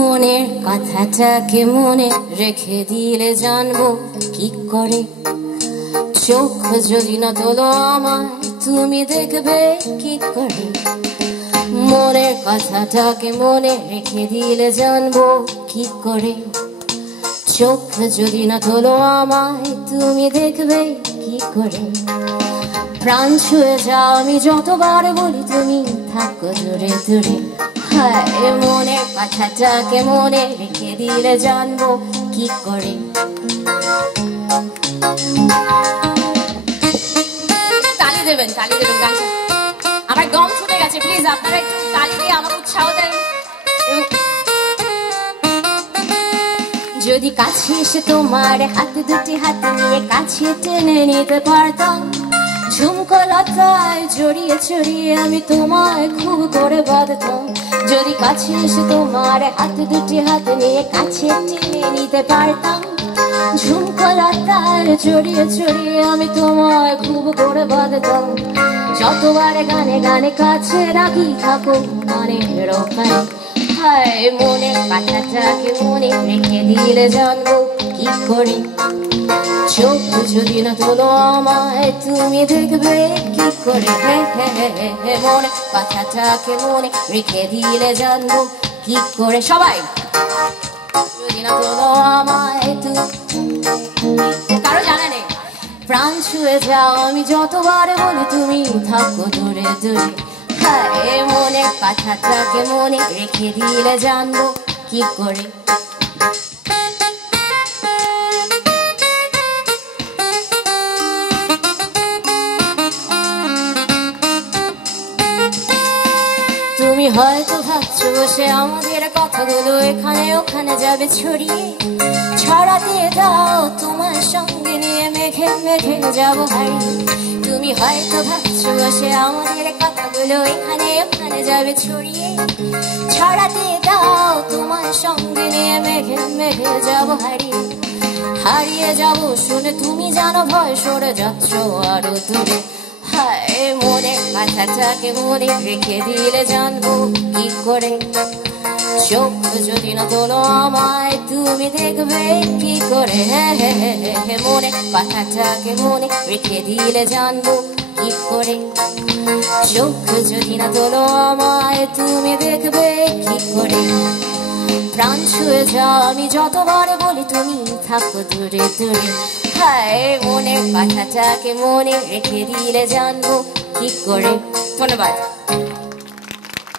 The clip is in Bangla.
মনের কথাটাকে মনে রেখে দিলে জানবো কি করে। চোখ যদি না তোলো আমায় তুমি দেখবে কি করে। মনের কথাটাকে মনে রেখে দিলে জানবো কি করে। চোখ যদি না তোলো আমায় তুমি দেখবে কি করে। প্রাণ ছুঁয়ে যাও আমি যতবার বলি তুমি থাকো দূরে দূরে। হায় মনের কথাটাকে মনে রেখে দিলে জানবো কি করে। তালি দেবেন গান। আমার দম ছুটে গেছে, প্লিজ আপনারা একটু তালি দিয়ে আমাকে উৎসাহ দেন। যদি কাছে এসে তোমার হাতে দুটি হাতে নিয়ে কাছে টেনে নিতে পারতাম, ঝুমকো লতায় জড়িয়ে ছড়িয়ে আমি তোমায় খুব করে বাঁধতাম। যদি কাছে এসে তোমার হাতে দুটি হাতে নিয়ে কাছে টেনে নিতে পারতাম, ঝুমকো লতায় জড়িয়ে ছড়িয়ে আমি তোমায় খুব করে বাঁধতাম। যতবার গানে গানে কাছে রাখি থাকো গানের ওখানে। হায় মনের কথাটাকে মনে রেখে দিলে জানবো কি করে। চোখ যদি না তোলো আমায় তুমি দেখবে কি করে। মনের কথাটাকে মনে রেখে দিলে জানবো কি করে। সবাই যদি না তোলো আমায় কারো জানা নেই। প্রাণ ছুঁয়ে যাও আমি যতবার বলি তুমি থাকো দূরে দূরে। হায় মনের কথাটাকে মনে রেখে দিলে জানবো কি করে। তুমি হয়তো ভাবছো বসে আমাদের কথাগুলো এখানে ওখানে যাবে ছড়িয়ে। ছড়া দিয়ে দাও তোমার সঙ্গে নিয়ে মেঘে মেঘে যাবো হারিয়ে। তুমি হয়তো ভাবছো বসে আমাদের কথাগুলো এখানে ওখানে যাবে ছড়িয়ে। ছড়া দিয়ে দাও তোমার সঙ্গে নিয়ে মেঘে মেঘে যাবো হারিয়ে। হারিয়ে যাবো শুনে তুমি জানো ভয় সরে যাচ্ছ আরো দূরে। হায় মনের কথাটাকে মনে রেখে দিলে জানবো কি করে। চোখ যদি না তোলো আমায় তুমি দেখবে কি করে। মনের কথাটাকে মনে রেখে দিলে জানবো কি করে। চোখ যদি না তোলো আমায় তুমি দেখবে কি করে। প্রাণ ছুঁয়ে যাও আমি যতবার বলি তুমি থাকো দূরে দূরে। হায় মনের কথাটাকে মনে রেখে দিলে জানবো কি করে। ধন্যবাদ।